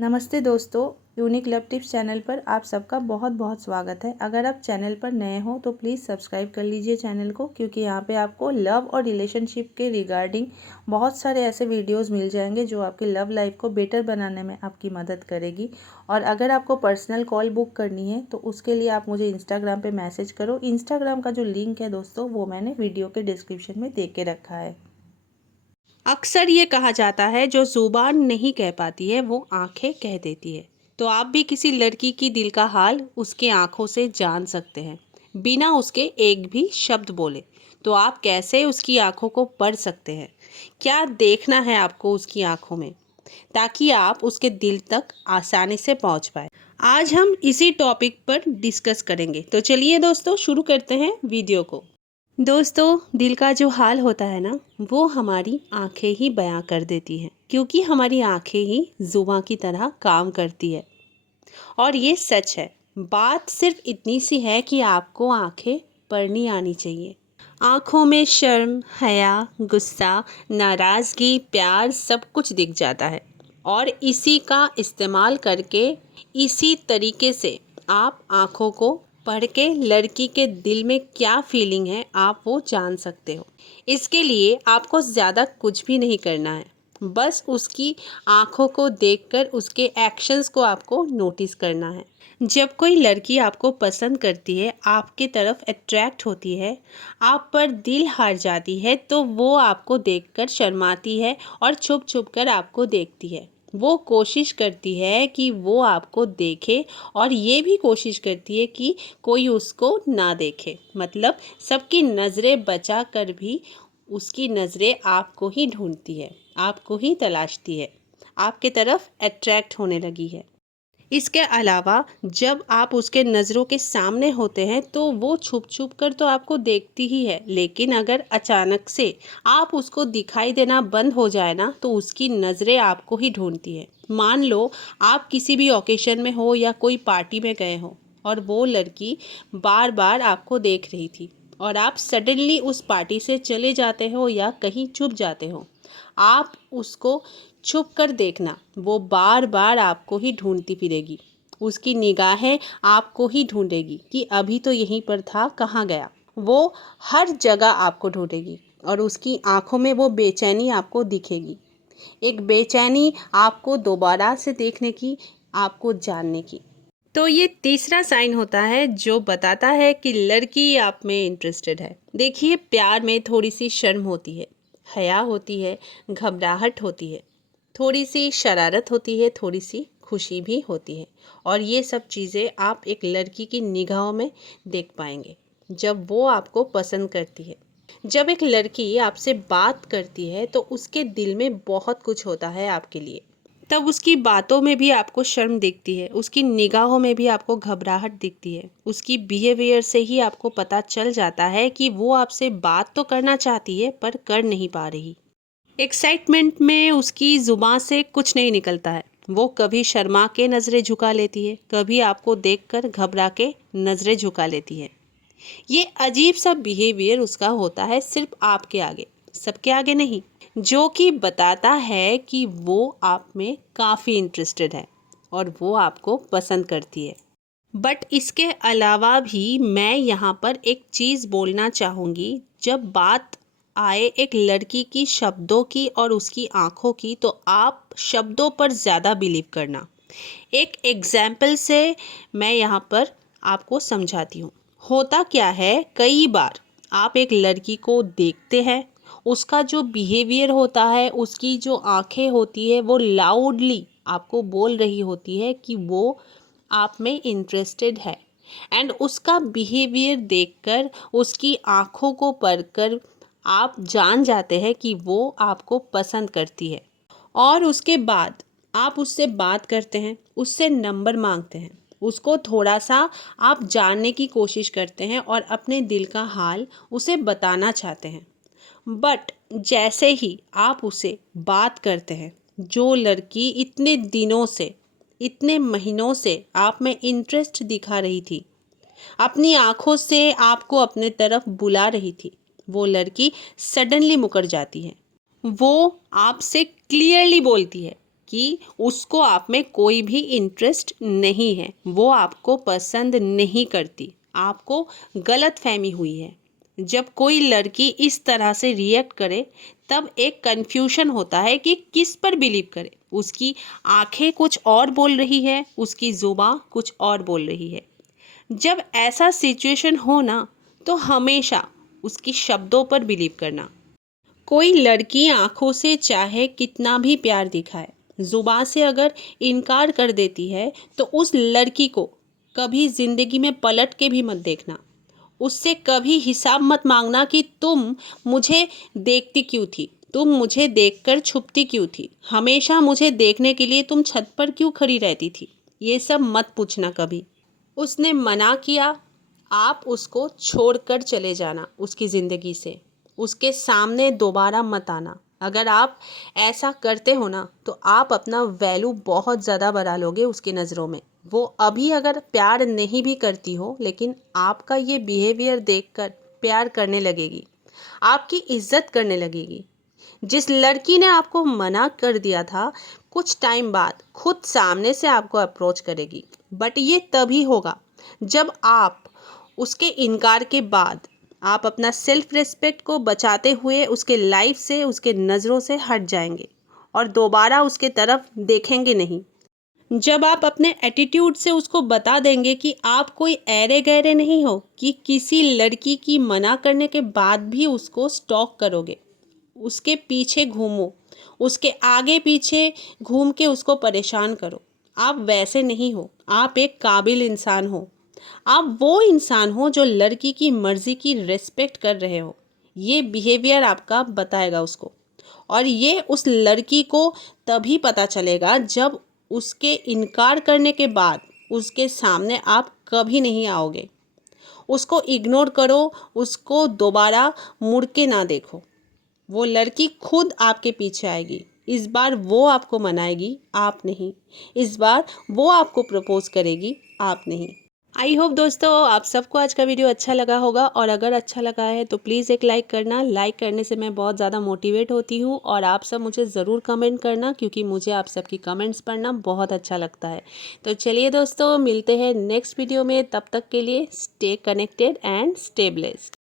नमस्ते दोस्तों, unique love tips channel पर आप सबका बहुत बहुत स्वागत है। अगर आप चैनल पर नए हो तो प्लीज़ सब्सक्राइब कर लीजिए चैनल को, क्योंकि यहाँ पे आपको लव और रिलेशनशिप के रिगार्डिंग बहुत सारे ऐसे वीडियोस मिल जाएंगे जो आपकी लव लाइफ को बेटर बनाने में आपकी मदद करेगी। और अगर आपको पर्सनल कॉल बुक करनी है तो उसके लिए आप मुझे इंस्टाग्राम पर मैसेज करो। इंस्टाग्राम का जो लिंक है दोस्तों वो मैंने वीडियो के डिस्क्रिप्शन में दे के रखा है। अक्सर ये कहा जाता है जो जुबान नहीं कह पाती है वो आंखें कह देती है। तो आप भी किसी लड़की की दिल का हाल उसके आंखों से जान सकते हैं, बिना उसके एक भी शब्द बोले। तो आप कैसे उसकी आंखों को पढ़ सकते हैं? क्या देखना है आपको उसकी आंखों में, ताकि आप उसके दिल तक आसानी से पहुंच पाए। आज हम इसी टॉपिक पर डिस्कस करेंगे। तो चलिए दोस्तों, शुरू करते हैं वीडियो को। दोस्तों, दिल का जो हाल होता है ना, वो हमारी आंखें ही बयां कर देती हैं, क्योंकि हमारी आंखें ही जुबां की तरह काम करती है। और ये सच है। बात सिर्फ इतनी सी है कि आपको आंखें पढ़नी आनी चाहिए। आंखों में शर्म, हया, गुस्सा, नाराज़गी, प्यार सब कुछ दिख जाता है। और इसी का इस्तेमाल करके, इसी तरीके से आप आंखों को पढ़ के लड़की के दिल में क्या फीलिंग है आप वो जान सकते हो। इसके लिए आपको ज़्यादा कुछ भी नहीं करना है, बस उसकी आंखों को देखकर उसके एक्शंस को आपको नोटिस करना है। जब कोई लड़की आपको पसंद करती है, आपकी तरफ अट्रैक्ट होती है, आप पर दिल हार जाती है, तो वो आपको देखकर शर्माती है और छुप छुप कर आपको देखती है। वो कोशिश करती है कि वो आपको देखे, और ये भी कोशिश करती है कि कोई उसको ना देखे। मतलब सबकी नज़रें बचा कर भी उसकी नज़रें आपको ही ढूंढती है, आपको ही तलाशती है, आपके तरफ अट्रैक्ट होने लगी है। इसके अलावा जब आप उसके नज़रों के सामने होते हैं तो वो छुप छुप कर तो आपको देखती ही है, लेकिन अगर अचानक से आप उसको दिखाई देना बंद हो जाए ना, तो उसकी नज़रें आपको ही ढूंढती है। मान लो आप किसी भी ओकेशन में हो या कोई पार्टी में गए हो, और वो लड़की बार बार आपको देख रही थी, और आप सडनली उस पार्टी से चले जाते हो या कहीं छुप जाते हो। आप उसको छुप कर देखना, वो बार बार आपको ही ढूंढती फिरेगी। उसकी निगाहें आपको ही ढूंढेगी कि अभी तो यहीं पर था, कहाँ गया। वो हर जगह आपको ढूंढेगी, और उसकी आंखों में वो बेचैनी आपको दिखेगी। एक बेचैनी आपको दोबारा से देखने की, आपको जानने की। तो ये तीसरा साइन होता है जो बताता है कि लड़की आप में इंटरेस्टेड है। देखिए, प्यार में थोड़ी सी शर्म होती है, हया होती है, घबराहट होती है, थोड़ी सी शरारत होती है, थोड़ी सी खुशी भी होती है। और ये सब चीज़ें आप एक लड़की की निगाहों में देख पाएंगे जब वो आपको पसंद करती है। जब एक लड़की आपसे बात करती है तो उसके दिल में बहुत कुछ होता है आपके लिए। तब उसकी बातों में भी आपको शर्म दिखती है, उसकी निगाहों में भी आपको घबराहट दिखती है। उसकी बिहेवियर से ही आपको पता चल जाता है कि वो आपसे बात तो करना चाहती है पर कर नहीं पा रही। एक्साइटमेंट में उसकी ज़ुबान से कुछ नहीं निकलता है। वो कभी शर्मा के नज़रें झुका लेती है, कभी आपको देखकर घबरा के नज़रें झुका लेती है। ये अजीब सा बिहेवियर उसका होता है सिर्फ आपके आगे, सबके आगे नहीं, जो कि बताता है कि वो आप में काफ़ी इंटरेस्टेड है और वो आपको पसंद करती है। बट इसके अलावा भी मैं यहाँ पर एक चीज़ बोलना चाहूँगी। जब बात आए एक लड़की की शब्दों की और उसकी आंखों की, तो आप शब्दों पर ज़्यादा बिलीव करना। एक एग्जाम्पल से मैं यहाँ पर आपको समझाती हूँ। होता क्या है, कई बार आप एक लड़की को देखते हैं, उसका जो बिहेवियर होता है, उसकी जो आंखें होती है, वो लाउडली आपको बोल रही होती है कि वो आप में इंटरेस्टेड है। एंड उसका बिहेवियर देखकर, उसकी आंखों को पढ़कर आप जान जाते हैं कि वो आपको पसंद करती है। और उसके बाद आप उससे बात करते हैं, उससे नंबर मांगते हैं, उसको थोड़ा सा आप जानने की कोशिश करते हैं और अपने दिल का हाल उसे बताना चाहते हैं। बट जैसे ही आप उसे बात करते हैं, जो लड़की इतने दिनों से, इतने महीनों से आप में इंटरेस्ट दिखा रही थी, अपनी आंखों से आपको अपने तरफ बुला रही थी, वो लड़की सडनली मुकर जाती है। वो आपसे क्लियरली बोलती है कि उसको आप में कोई भी इंटरेस्ट नहीं है, वो आपको पसंद नहीं करती, आपको गलतफहमी हुई है। जब कोई लड़की इस तरह से रिएक्ट करे तब एक कन्फ्यूजन होता है कि किस पर बिलीव करे। उसकी आंखें कुछ और बोल रही है, उसकी जुबान कुछ और बोल रही है। जब ऐसा सिचुएशन हो ना तो हमेशा उसकी शब्दों पर बिलीव करना। कोई लड़की आंखों से चाहे कितना भी प्यार दिखाए, जुबान से अगर इनकार कर देती है तो उस लड़की को कभी ज़िंदगी में पलट के भी मत देखना। उससे कभी हिसाब मत मांगना कि तुम मुझे देखती क्यों थी, तुम मुझे देखकर छुपती क्यों थी, हमेशा मुझे देखने के लिए तुम छत पर क्यों खड़ी रहती थी। ये सब मत पूछना कभी। उसने मना किया, आप उसको छोड़कर चले जाना उसकी ज़िंदगी से। उसके सामने दोबारा मत आना। अगर आप ऐसा करते हो ना तो आप अपना वैल्यू बहुत ज़्यादा बढ़ा लोगे उसकी नज़रों में। वो अभी अगर प्यार नहीं भी करती हो लेकिन आपका ये बिहेवियर देखकर प्यार करने लगेगी, आपकी इज्जत करने लगेगी। जिस लड़की ने आपको मना कर दिया था कुछ टाइम बाद खुद सामने से आपको अप्रोच करेगी, बट ये तभी होगा जब आप उसके इनकार के बाद आप अपना सेल्फ रिस्पेक्ट को बचाते हुए उसके लाइफ से, उसके नज़रों से हट जाएंगे और दोबारा उसके तरफ देखेंगे नहीं। जब आप अपने एटीट्यूड से उसको बता देंगे कि आप कोई ऐरे गैरे नहीं हो कि किसी लड़की की मना करने के बाद भी उसको स्टॉक करोगे, उसके पीछे घूमो, उसके आगे पीछे घूम के उसको परेशान करो। आप वैसे नहीं हो, आप एक काबिल इंसान हो। आप वो इंसान हो जो लड़की की मर्ज़ी की रिस्पेक्ट कर रहे हो। ये बिहेवियर आपका बताएगा उसको, और ये उस लड़की को तभी पता चलेगा जब उसके इनकार करने के बाद उसके सामने आप कभी नहीं आओगे। उसको इग्नोर करो, उसको दोबारा मुड़ के ना देखो। वो लड़की खुद आपके पीछे आएगी। इस बार वो आपको मनाएगी, आप नहीं। इस बार वो आपको प्रपोज करेगी, आप नहीं। आई होप दोस्तों आप सबको आज का वीडियो अच्छा लगा होगा, और अगर अच्छा लगा है तो प्लीज़ एक लाइक करना। लाइक करने से मैं बहुत ज़्यादा मोटिवेट होती हूँ, और आप सब मुझे ज़रूर कमेंट करना क्योंकि मुझे आप सबकी कमेंट्स पढ़ना बहुत अच्छा लगता है। तो चलिए दोस्तों, मिलते हैं नेक्स्ट वीडियो में। तब तक के लिए stay connected and stay blessed.